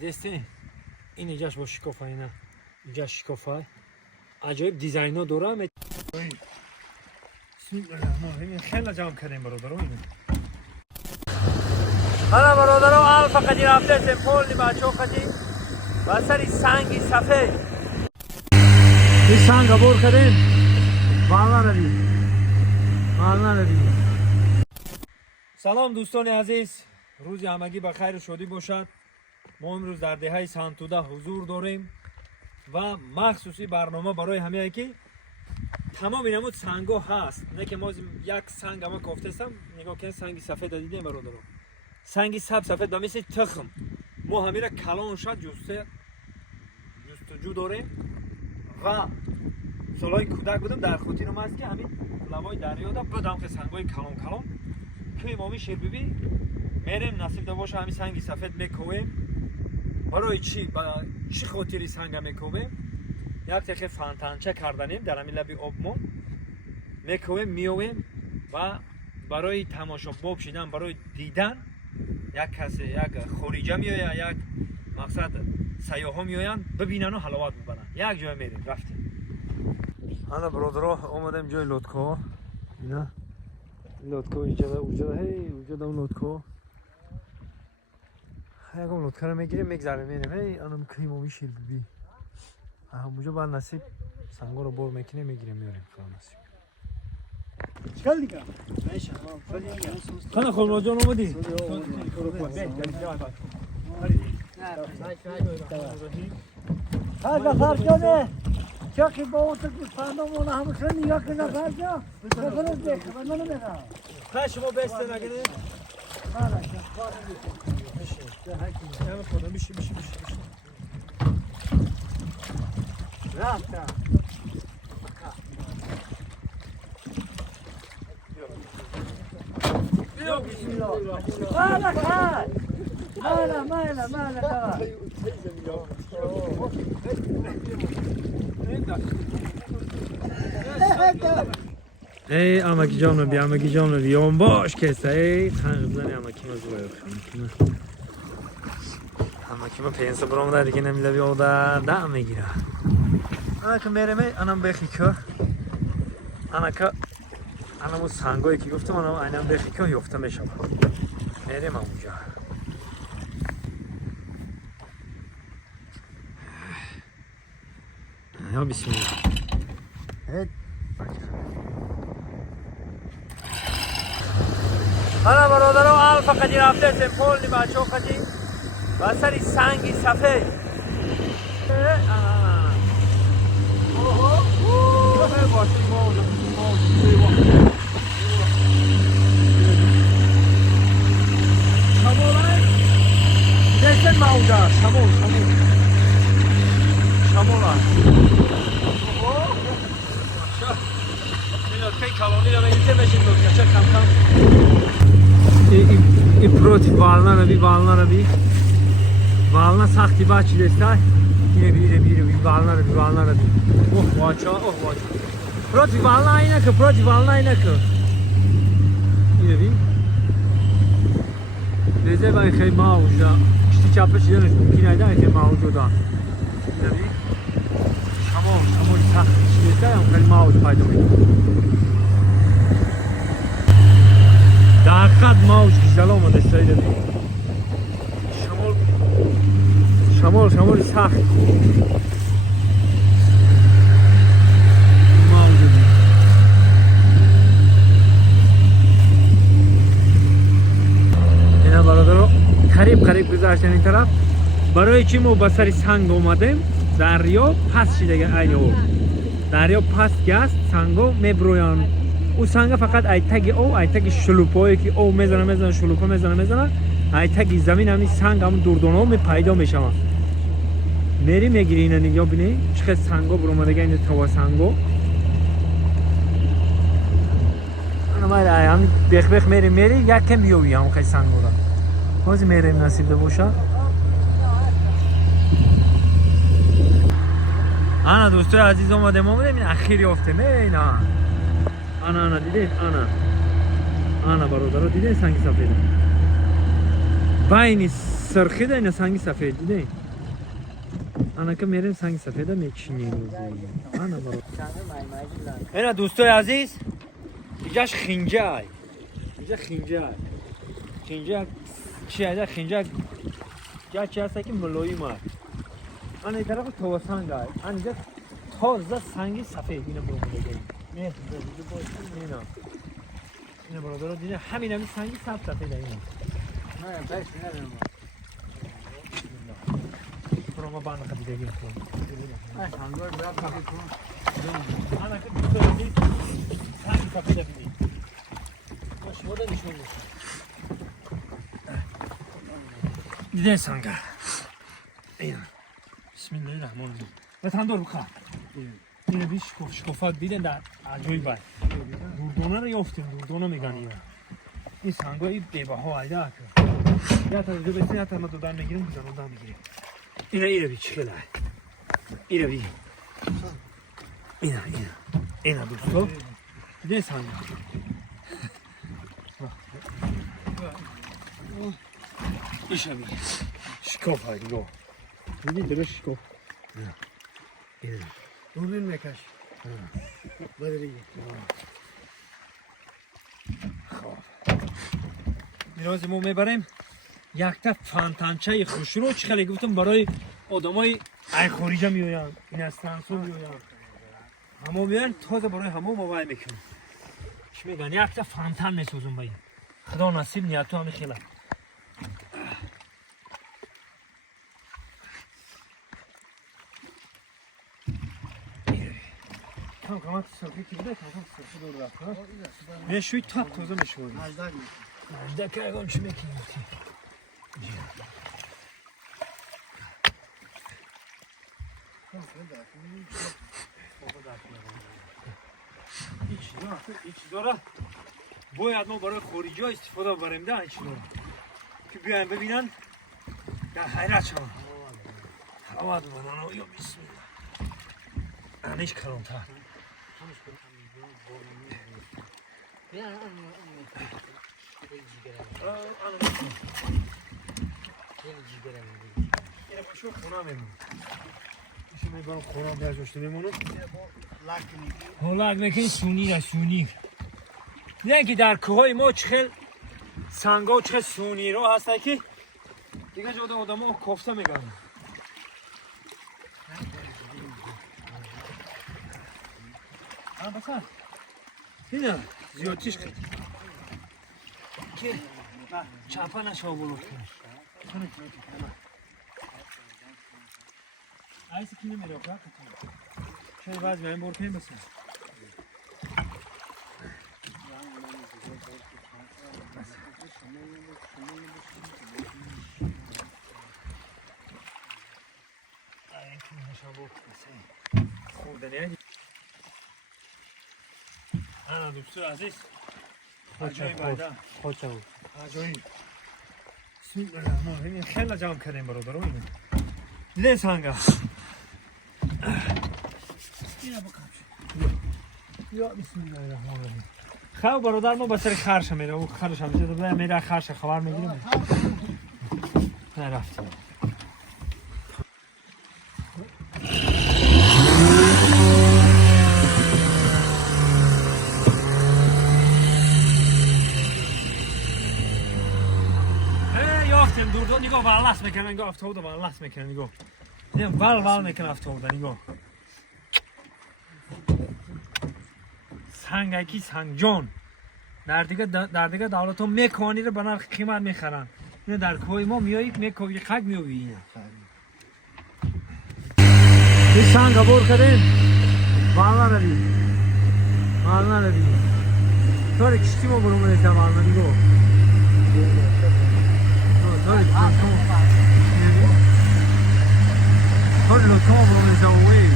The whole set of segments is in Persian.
دیدستی این ایجاش با شکافه اینه اینجا شکافه عجایب دیزاین ها داره همه خیلی جمع کردیم برادر اینه حالا برادر ها فقط رفته سمپل نی بچه ها قدی و سری سنگی سفید این سنگ بور کردیم والله روی سلام دوستان عزیز روز همگی بخیر و شادی باشد ما امروز در دهه سنتوده حضور داریم و مخصوصی برنامه برای همه که تمام اینمود سنگ ها هست نه که ما یک سنگ اما کافتستم نگاه که سنگی سفید دیدیم برادران سنگی سفید مثل تخم ما همین را کلان شد جستجو داریم و سالهای کودک بودم در خاطرم است که همین لبای دریا دا بودم که سنگای کلان که امامی شیربیبی میریم نصیب دا باشه همین سنگی سفید میکویم برای چی؟ با چی خاطری سنگ میکویم؟ یک تخه فانتانچه کردنیم در همین لبی آبمون میکویم میویم و برای تماشا باب شدن برای دیدن یک کسی یک خارجی میآید یک مقصد سیاح میآیند ببینن و حلاوت ببرن یک جای میریم رفتیم حالا برادرها اومدیم جای لطکا اینا لطکا اینجا اون لطکا یکم لطکا رو میگیریم میگذاریم میریم انم کریمومی شیر ببی همونجا بعد نصیب سنگا رو بار میکنیم میگیریم میاریم خدا نصیب چکل دیگه خانه خورما جان اومدی؟ هر نفر جانه چاکی با اون تک فندامون همشون نیا که نفر جا نفرش دیگه من نمیرم خواهی شما بسته نگنه؟ بله میشه رفتم ای امکی جان رو بیام باش کسته ای خنق بزنی امکی ما زوی امکی ما پینسا برام در دیگه نمیده بیام در دم میگیره انا که میرمه انم بخی که انا که انمو سنگایی که گفتم انم اینم بخی که یفته میشم میرم اونجا یا بسم الله حالا برادرها فقط رفته سمپل نی بچه ها قدی و سری سنگی سفید شمال دستن موجه شمال کی کلانی رو میگیره بشین دوست چه کم این پروتی والنا رو بی والنا سختی بچی دسته بیره والنا رو بی اوه واچا پروتی والنا اینه که اینه بی دیزه باید خیلی موجه کشتی چپه چیدنش ممکن ایده خیلی موجه دان اینه بی شمال سختی چی دسته هم خیلی موجه پیدا میده دقیقت موج گیزل آمده سایده بی شمال سخت موج بی اینا برادر قریب گذاشتن این طرف برای چی ما بسری سنگ اومدیم دریا پس شده این او دریا پس گست سنگو میبرویان او سنگ فقط ایتگ شلوپایی که او میزنه شلوپا میزنه ایتگ زمین همین سنگ همون دردونه می پیدا میشه میری میگیری اینه نگاه بینی چقدر سنگا برومدگه این توا سنگا همین بخ میری یک کم بیوی همون خیلی سنگا را بازی میریم نصیب ده باشه انا دوستای عزیز اومده ما بودیم این اخیری افته مینا انا دیدید انا برادر رو دیدید سنگ سفیده байни сархи да ина санги сафед диде анака мерем санги сафеда мечинем ана баро ина дӯстои азиз иҷаш хинҷай иҷа хинҷай хинҷа чи ада хинҷа ҷа чи аста ки мулоим аст ана ин тарафа товасангай ан иҷа тоза санги сафед ина бурмудагай ина ина бародаро дида ҳамин ҳами санги сафеда ина Roma bana kadar gidelim. Ana kadar gidelim. Hangi kafede bineyim? Baş orada düşmüş. Gidelim sanga. Eyvah. Bismillahirrahmanirrahim. Ve tandır bu kadar. Yine bir şkofak bir de acayip var. Durdona da yoktu. Durdona mı ganiyor? این سنگای بی‌بها ayda akıyor. Ya tabii göbekten ya tabii dudan mı girin, dudan ondan mı girin? İne bir çıkıla. İne bir. İne dostu. Ne sangi? İşe bir. Şikof haydi go. Bir de şikof. İne. Durdun mekaş. Badri. میراز ما میبریم یک تا فانتانچه خوشرو چه خیلی گفتم برای آدمای ای خارجه میویان این استانسو میویان همه میان تازه برای همه ما وای میکنیم چی میگن یک تا فانتان میسازم باید خدا نصیب نیاتو همین خیلی کم سرخی که بده کم سرخی دور رفت میشوی تاپ تازه میشوی Ajda kaygon çimek yiyordu. İç dora. باید ما برای خارجی ها استفاده بریم ده ایچ دارم که بیایم ببینن در حیرت شما هوا دوانان یا بسم الله انیش کلانتر یه باشو خونه میمون ایشو میگم خونه بیاشته میمونم لگ میکنی سونی نه سونی دیدن که در کوههای ما چخل سنگا و چخل سونی رو هسته که دیگه جاده آدم ها کفته میگن بسر دیدن زیادتیش خیلی که چپا نشا بلو کنه ایسی که نمیره که شاید باز باید بور کنیم بسن خوردنی انا دوستو عزیز عجایب ایده عجایب بسم الله الرحمن الرحیم خیلی جمع کردیم برادر اینو دیده سنگا اینو بکن یا بسم الله الرحمن الرحیم خواه برادر ما بسر خرش میره او خرش همیشه دوباره میره خرش خبر میگیریم نه رفتیم دور نگاه ولس میکنن نگاه افتاد و ولس میکنن نگاه دیدم ول میکنن افتاد نگاه سنگکی سنگجان در دیگه دولت ها میکانی رو به نرخ قیمت میخرن اینو در کوه ما میایی میکوی خگ میوی اینه این سنگ بور کردیم والنا روی طور کشتی ما برو منیسه والنا نگاه طور لطفا برو منیسه اوی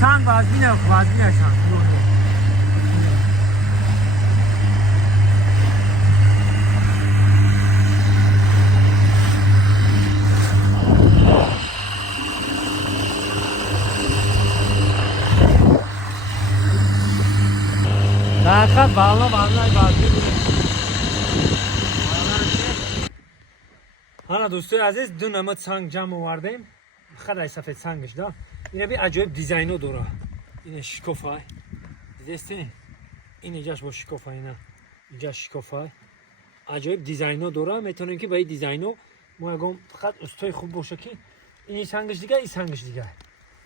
سنگ وزمینه شن حقیقت والله ای بازی بوده دوستای عزیز دو نماد سنگ جمع آوردیم خدای سفید سنگش دا اینا بی عجایب دیزاینو داره این شکوفای دیدستی این اینجاش با شکوفای اینا اینجا شکوفای عجایب دیزاینو داره میتونیم که با این دیزاینو ما اگه فقط استای خوب باشه که این سنگش دیگه این سنگش دیگه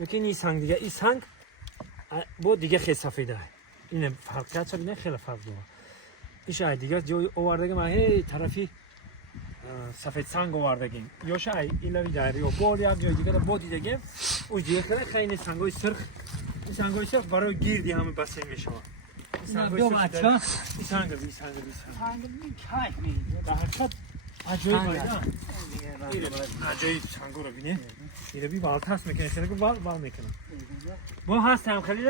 یکی این سنگ دیگه این سنگ با دیگه خیلی سفیده این فرق کرد شد نه خیلی فرق داره این شاید دیگه جای آوردگی ما هی طرفی سفید سنگ آوردگیم یا شاید این لبی داری و بار یا جای دیگه با دیدگیم اوج دیگه خیلی سنگای سرخ این سنگای سرخ برای گیردی همه بسته میشه دو بچه این سنگ عجایب عجایب سنگو رو بینه این بی بالت هست میکنه خیلی بال میکنه با هست هم خیلی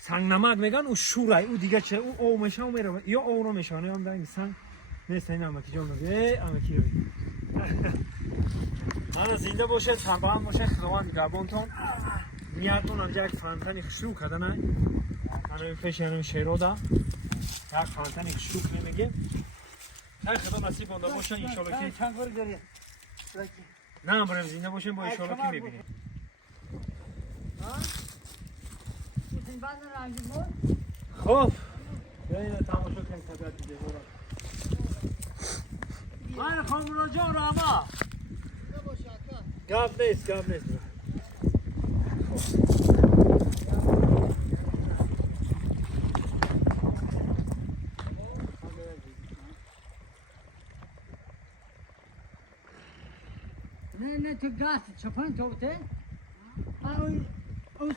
سنگ نمک میگن او شورای او دیگه چه او میشه او میره یا او رو میشانه هم داریم سنگ نیست این امکی جان میگه امکی رو بینه من زنده باشه تمام باشه خداوند گابونتون میارتون آنجا یک فانتانی خشوک کردن همین پیش همین شیرودا یک فانتانی خشوک میگیم خدا نصیب بنده باشه ان شاء الله که چند بار گری نه بریم زنده باشیم با ان شاء الله که میبینیم خب بیاین تماشا کنیم طبیعت دیگه من خانم جان راما گپ نیست نه تو گاز چپن توته او